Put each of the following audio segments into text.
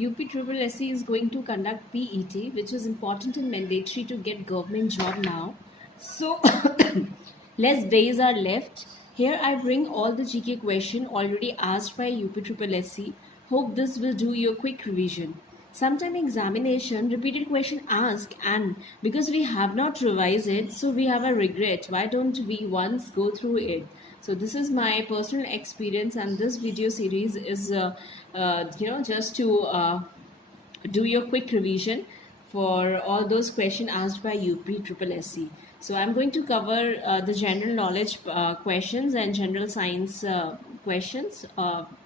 UP Triple SC is going to conduct PET, which is important and mandatory to get government job now. So less days are left. Here I bring all the GK question already asked by UP Triple SC. Hope this will do your quick revision. Sometime examination, repeated question ask, and because we have not revised it, so we have a regret. Why don't we once go through it? So this is my personal experience, and this video series is, just to do your quick revision for all those questions asked by UP Triple SC. So I'm going to cover the general knowledge questions and general science questions,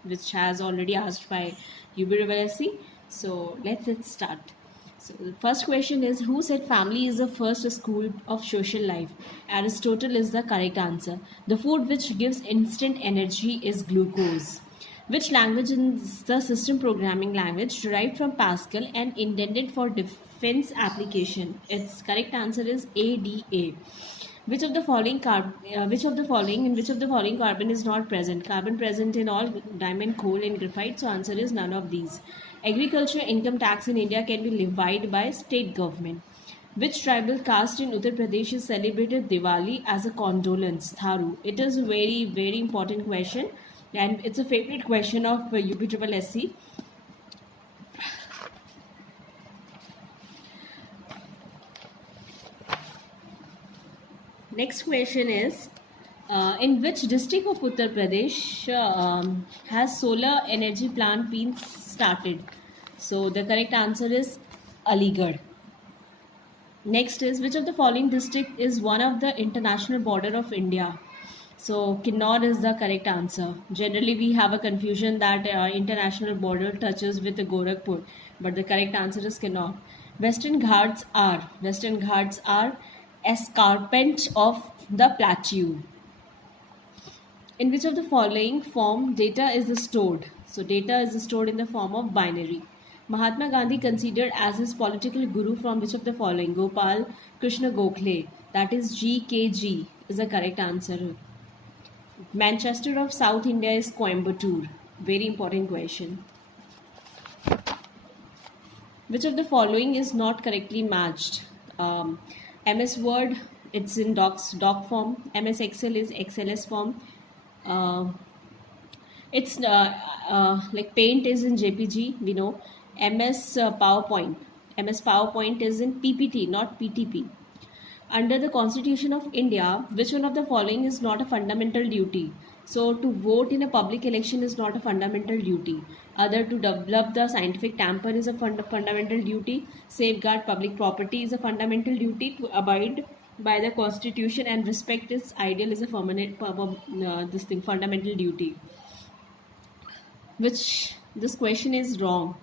which has already asked by UP Triple SC. So let's start. So the first question is, who said family is the first school of social life? Aristotle is the correct answer. The food which gives instant energy is glucose. Which language is the system programming language derived from Pascal and intended for defense application? Its correct answer is ADA. Which of the following in which of the following carbon is not present? Carbon present in all diamond, coal, and graphite. So answer is none of these. Agriculture income tax in India can be levied by state government. Which tribal caste in Uttar Pradesh is celebrated Diwali as a condolence? Tharu. It is a very, very important question, and it's a favorite question of UP Triple SC. Next question is, in which district of Uttar Pradesh has solar energy plant been started? So the correct answer is Aligarh. Next is, which of the following district is one of the international border of India? So Kinnaur is the correct answer. Generally, we have a confusion that international border touches with the Gorakhpur, but the correct answer is Kinnaur. Western Ghats are escarpment of the plateau. In which of the following form data is stored? So data is stored in the form of binary. Mahatma Gandhi considered as his political guru from which of the following? Gopal Krishna Gokhale. That is GKG is the correct answer. Manchester of South India is Coimbatore. Very important question. Which of the following is not correctly matched? MS Word, it's in doc form. MS Excel is XLS form. It's like Paint is in JPG, we know. MS PowerPoint is in PPT, not PTP. Under the Constitution of India, which one of the following is not a fundamental duty? So to vote in a public election is not a fundamental duty. Other, to develop the scientific tamper is a fundamental duty. Safeguard public property is a fundamental duty. To abide by the Constitution and respect its ideal is a fundamental duty. Which this question is wrong.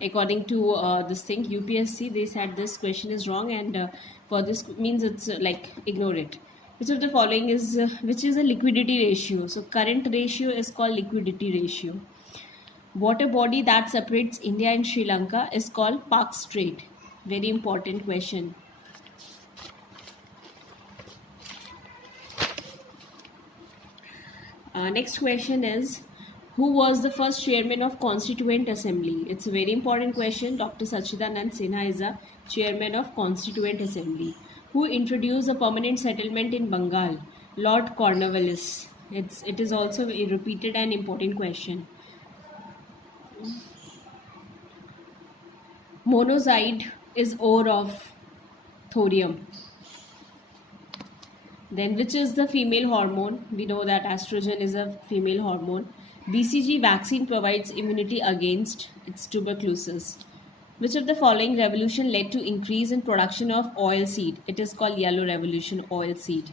According to this thing, UPSC, they said this question is wrong, and for this means it's like ignore it. Which of the following is which is a liquidity ratio? So current ratio is called liquidity ratio. Water body that separates India and Sri Lanka is called Park Strait. Very important question. Next question is, who was the first chairman of Constituent Assembly? It's a very important question. Dr. Sachidanand Sinha is the chairman of Constituent Assembly. Who introduced a permanent settlement in Bengal? Lord Cornwallis. It is also a repeated and important question. Monoxide is ore of thorium. Then which is the female hormone? We know that estrogen is a female hormone. BCG vaccine provides immunity against its tuberculosis. Which of the following revolution led to increase in production of oil seed? It is called yellow revolution, oil seed.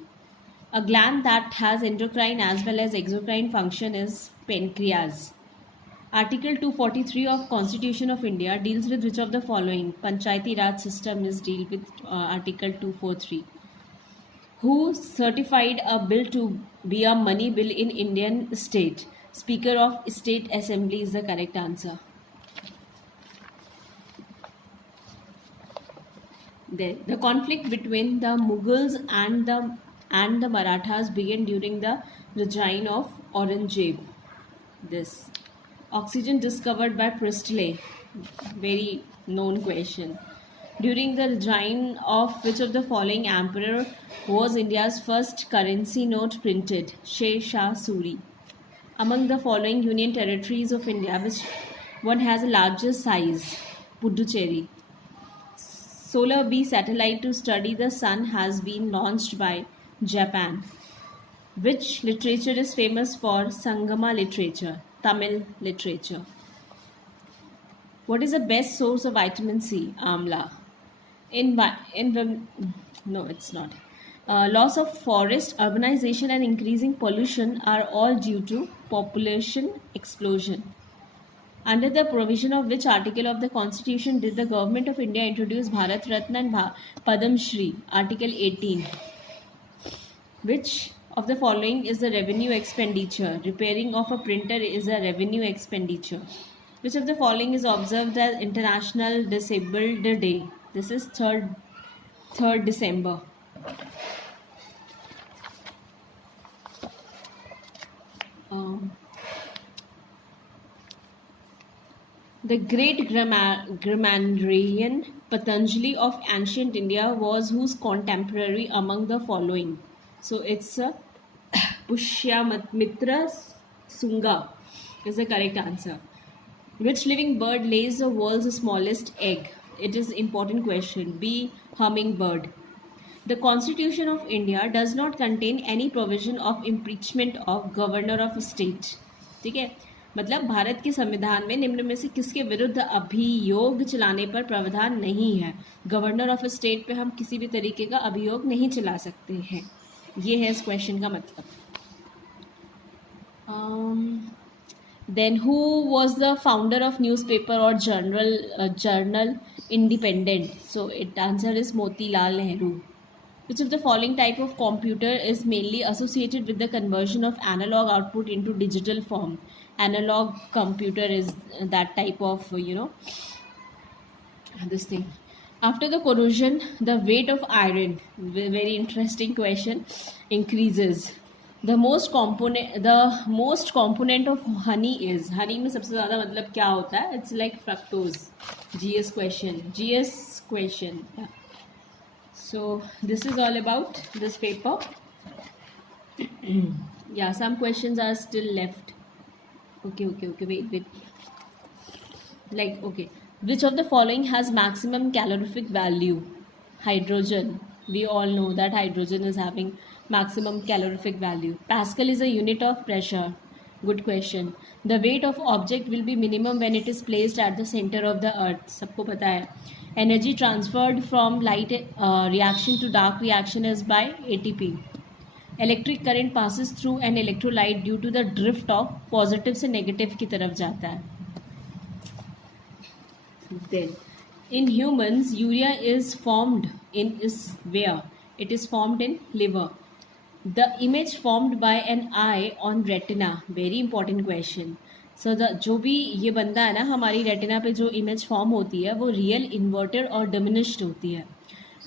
A gland that has endocrine as well as exocrine function is pancreas. Article 243 of Constitution of India deals with which of the following? Panchayati Raj system is deal with Article 243. Who certified a bill to be a money bill in Indian state? Speaker of State Assembly is the correct answer. The conflict between the Mughals and the Marathas began during the regime of Aurangzeb. This oxygen discovered by Priestley Very known question. During the reign of which of the following emperor was India's first currency note printed? Sher Shah Suri. Among the following union territories of India, which one has the largest size? Puducherry. Solar B satellite to study the sun has been launched by Japan. Which literature is famous for Sangama literature? Tamil literature. What is the best source of vitamin C? Amla. No, it's not. Loss of forest, urbanization, and increasing pollution are all due to population explosion. Under the provision of which article of the Constitution did the Government of India introduce Bharat Ratna and Padam Shri? Article 18. Which of the following is the revenue expenditure? Repairing of a printer is a revenue expenditure. Which of the following is observed as International Disabled Day? This is 3rd December. The great grammarian Patanjali of ancient India was whose contemporary among the following? So it's Pushyamitra Sunga is the correct answer. Which living bird lays the world's smallest egg? It is important question. B. Hummingbird. The Constitution of India does not contain any provision of impeachment of governor of a state. ठीक है, मतलब भारत के संविधान में निम्न में से किसके विरुद्ध अभियोग चलाने पर प्रावधान नहीं है? गवर्नर ऑफ अ स्टेट पे हम किसी भी तरीके का अभियोग नहीं चला सकते हैं. ये है इस क्वेश्चन का मतलब. Then who was the founder of newspaper or journal Independent? So its answer is Motilal Nehru. Which of the following type of computer is mainly associated with the conversion of analog output into digital form? Analog computer is that type of, this thing. After the corrosion, the weight of iron, very interesting question, increases. The most component of honey is, honey में सबसे ज़्यादा मतलब क्या होता है? It's like fructose. GS question. Yeah. So this is all about this paper. Yeah, some questions are still left. Okay, wait. Like, okay. Which of the following has maximum calorific value? Hydrogen. We all know that hydrogen is having maximum calorific value. Pascal is a unit of pressure. Good question. The weight of object will be minimum when it is placed at the center of the earth. सबको पता है. Energy transferred from light reaction to dark reaction is by ATP. Electric current passes through an electrolyte due to the drift of positive से negative की तरफ जाता है. Then, in humans, urea is formed where? It is formed in liver. The image formed by an eye on retina. Very important question. So जो भी ये बनता है ना, हमारी रेटिना पे जो इमेज फॉर्म होती है वो रियल, इन्वर्टेड और डिमिनिश्ड होती है.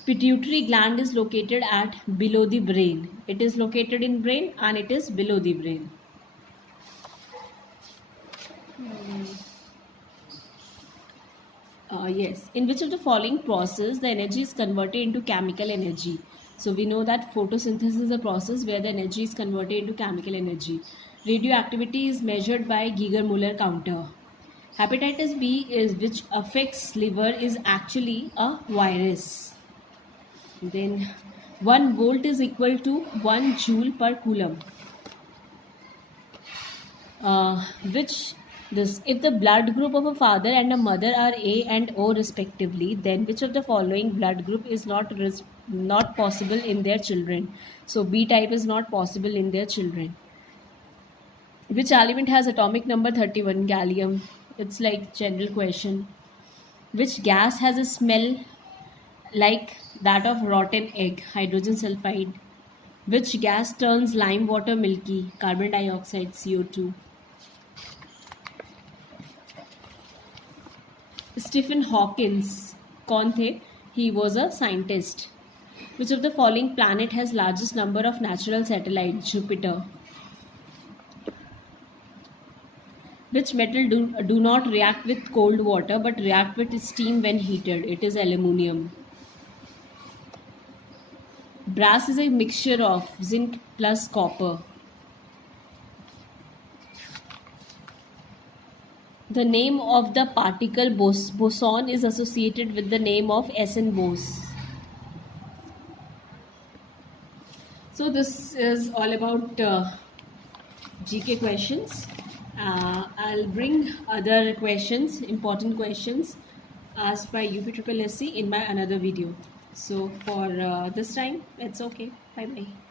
Pituitary gland is located at below the brain. It is located in brain and it is below the brain. Yes. In which of the following process the energy is converted into chemical energy? So we know that photosynthesis is a process where the energy is converted into chemical energy. Radioactivity is measured by Geiger-Müller counter. Hepatitis B is which affects liver is actually a virus. Then 1 volt is equal to 1 joule per coulomb. If the blood group of a father and a mother are A and O respectively, then which of the following blood group is not possible in their children? So B type is not possible in their children. Which element has atomic number 31? Gallium. It's like general question. Which gas has a smell like that of rotten egg? Hydrogen sulfide. Which gas turns lime water milky? Carbon dioxide, CO2. Stephen Hawkins, कौन थे? He was a scientist. Which of the following planet has largest number of natural satellites? Jupiter. Which metal do not react with cold water but react with steam when heated? It is aluminium. Brass is a mixture of zinc plus copper. The name of the particle boson is associated with the name of SN Bose. So this is all about GK questions. I'll bring other questions, important questions asked by UP SSC in my another video. So for this time, it's okay. Bye bye.